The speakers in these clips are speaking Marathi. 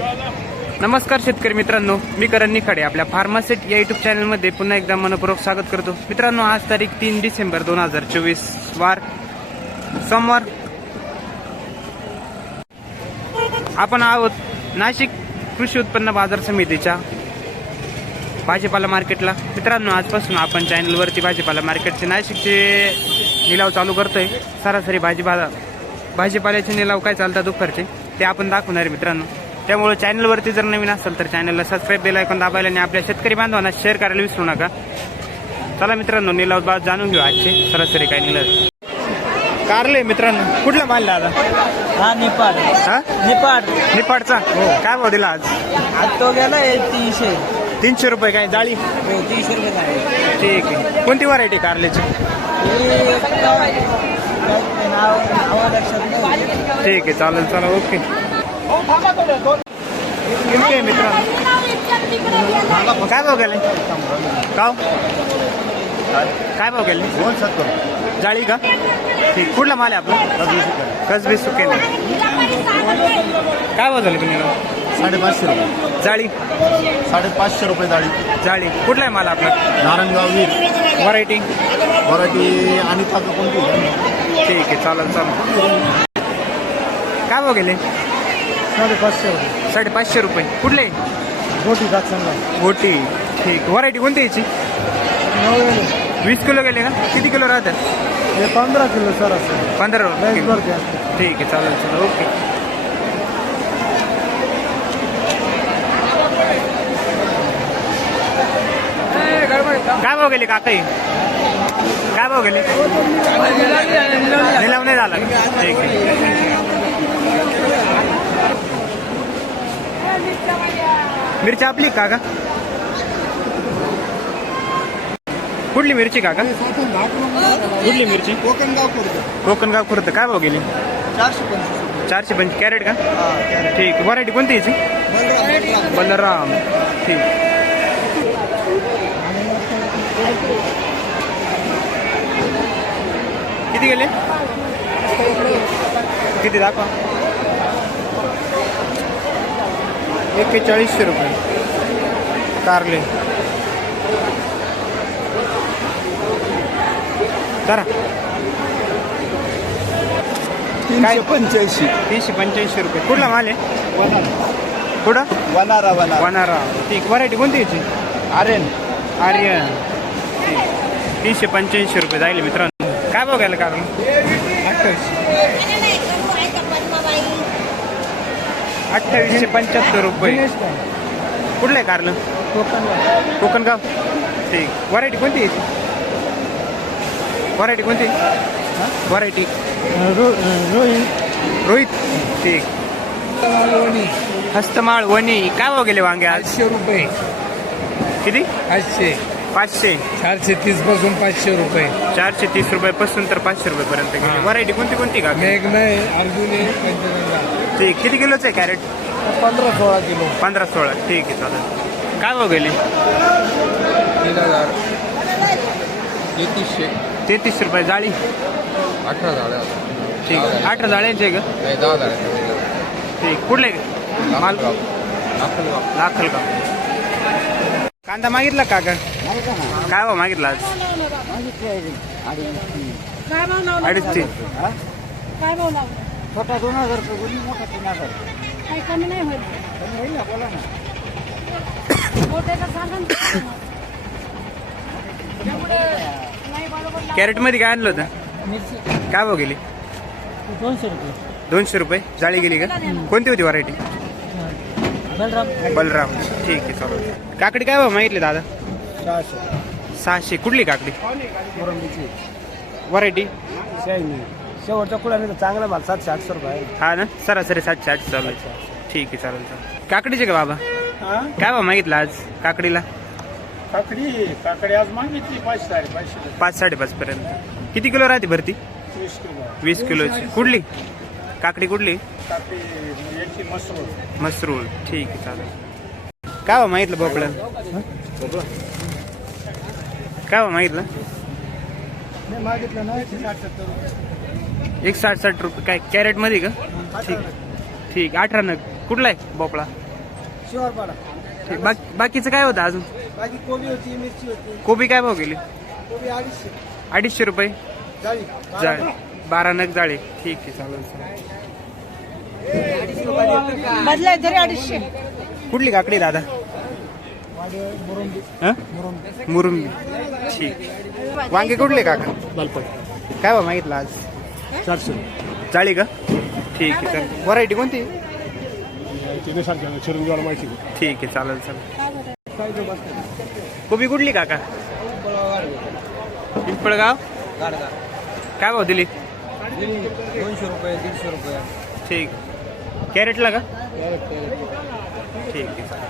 नमस्कार शेतकरी मित्रांनो, मी करण निखाडे आपल्या फार्मासेट या युट्यूब चॅनलमध्ये पुन्हा एकदा मनपूर्वक स्वागत करतो. मित्रांनो, आज तारीख 3 डिसेंबर 2024 वार सोमवार. आपण आहोत नाशिक कृषी उत्पन्न बाजार समितीच्या भाजीपाला मार्केटला. मित्रांनो, आजपासून आपण चॅनलवरती भाजीपाला मार्केटचे नाशिकचे निलाव चालू करतोय. सरासरी भाजीपाल्याचे निलाव काय चालतात दुपारचे ते आपण दाखवणार आहे मित्रांनो. त्यामुळे चॅनलवरती जर नवीन असेल तर चॅनलला सबस्क्राईब बेल आयकॉन दाबायला आणि आपल्या शेतकरी बांधवांना शेअर करायला विसरू नका. चला मित्रांनो, निलाव बाज जाणून घेऊ आजचे सरासरी काय निलाव. कारले मित्रांनो, कुठला माल दादा? हा निपाड. हा निपाडचा. हो. काय भाव दिला आज? आज तो गेला 300 रुपये. काय जाळी? 300 रुपये झाले. ठीक आहे. कोणती व्हरायटी कारल्याची? ठीक आहे, चालेल. चला, ओके. किती आहे मित्रांनो? काय भाव गेले? काय भाव गेले? 270 जाळी का? ठीक. कुठला माल आहे आपला? कसबी सुके. काय भाव झाले तुम्ही? 550 रुपये जाळी. 550 रुपये जाळी. कुठला आहे माल आपला? नारायणगाव वीर. व्हरायटी आणि ताकद कोणती? ठीक आहे, चालेल. काय भाव गेले? 550 रुपये. 550 रुपये. कुठले? मोठी चांगला गोटी. ठीक. व्हरायटी कोणती याची? 20 किलो गेले का? किती किलो राहतात? 15 किलो सर असं 15 किलो. ठीक आहे, चालेल. चला, ओके. काय भाव गेले काका? काय भाव गेले? निलाव नाही झाला. ठीक आहे. मिरची आपली काका? कुठली मिरची काका? कुठली मिरची? कोकणगाव खुर्द. काय भाव गेली? 450 कॅरेट का? ठीक. व्हरायटी कोणती याची? बलराम. ठीक. किती गेले? किती दाखवा? 4100 रुपये कारले. करा. 385 रुपये. कुठला माल आहे? कुठं? वनारा. ठीक. व्हरायटी कोणती याची? आर्यन. ठीक. 385 रुपये जाईल मित्रांनो. काय भाव घ्यायला कारण? 2875 रुपये. कुठलं आहे कारलं? कोकणगाव. ठीक. व्हरायटी कोणती याची? व्हरायटी रोहित. ठीक. हस्तमाळ वणी. काय भाव गेले वांगे आज? 500 रुपये. किती? 500. 500. 430 पासून 500 रुपये. 430 रुपयापासून तर 500 रुपयेपर्यंत गेले. व्हरायटी कोणती का? मेघना आहे, अर्जुन आहे, पंचगंगा. ठीक. किती किलोचं आहे कॅरेट? 15-16 किलो. 15-16. ठीक आहे, चालेल. काय भाव गेले? 3000. 33 रुपये. जाळी? 18 झाल्या. ठीक. 18 जाळ्यांचे आहे का? नाही, 10 झाल्या. ठीक. कुठले माल? लाखल का? कांदा मागितला का? काय भाव मागितला आज? 250. छोटा 2000 रुपये बोली, मोठा 3000. काही कमी नाही होईल. होईल ना, बोला ना. मोठ्याचा सांगा ना. नाही बरोबर. कॅरेट मध्ये काय आणलं होतं? काय भाव गेली? 200 रुपये. 200 रुपये. जाळी गेली का? कोणती होती व्हरायटी? बलराम. ठीक आहे, चालेल. काकडी काय भाव मागितले दादा? 600. कुठली काकडी? व्हरायटी? शेवटचा कुळा नाही तर चांगला माल 700-800 रुपये. हा ना, सरासरी 700-800 चालू आहे. ठीक आहे, चालेल. काकडीचे का बाबा? काय भाव मागितला आज काकडीला? काकडी आज मागितली 500-550. 5-5.5 पर्यंत. किती किलो राहते भरती? 20 किलोची. कुठली काकडी? कुठली? मसरूळ. ठीक आहे, चालेल. काय भाव मागितलं भोपळा? काय भाव मागितलं? मागितलं ना 160-70 160-60 रुपये. काय कॅरेट मध्ये का? ठीक ठीक. 18 नग. कुठला आहे भोपळा? शिवारपाडा. ठीक. बाकीचं काय होतं अजून? बाकी कोबी होती, मिरची होती. कोबी काय भाव गेली? कोबी 250. 250 रुपये जाळी. जाळे. 12 नग जाळे. ठीक आहे, चालेल चालेल. बदलाय तरी 250. कुठली काकडी दादा? हं? मुरुंबी. ठीक. वांगे कुठले काका? काय भाव मागितलं आज? 400. जाळी का? ठीक आहे, चालेल. व्हरायटी कोणती? चिरंजीवाला माहिती. ठीक आहे, चालेल चालेल. कोबी कुठली काका? पिंपळगाव. काय भाव दिली? 200 रुपये 150 रुपये. ठीक. कॅरेटला का? ठीक आहे, चालेल.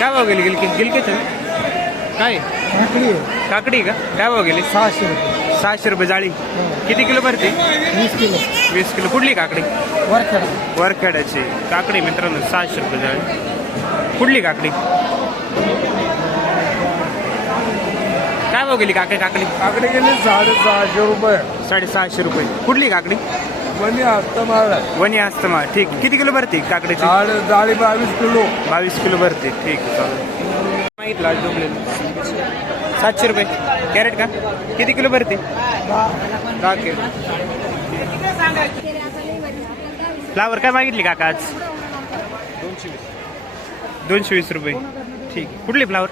काय भाव गेली गिलकेच काय? काकडी का? काय भाव गेली? 600 रुपये. 600 रुपये जाळी. किती किलो भरते? 20 किलो. 20 किलो. कुठली काकडी? वरखेडा. वरखेड्याची काकडी मित्रांनो, 600 रुपये जाळी. कुठली काकडी? काय भाव गेली काकडी? काकडे गेले 650 रुपये. 650 रुपये. कुठली काकडी? म्हणजे हप्ता मारला. वनी अस्तमा. ठीक. किती किलो भरते काकडीची? जाळी 22 किलो. 22 किलो भरते. ठीक आहे, चालेल. मागितलं आज डोबले 700 रुपये. कॅरेट का? किती किलो भरते? 10 किलो. फ्लावर काय मागितली काका आज? 220 रुपये. ठीक. कुठली फ्लावर?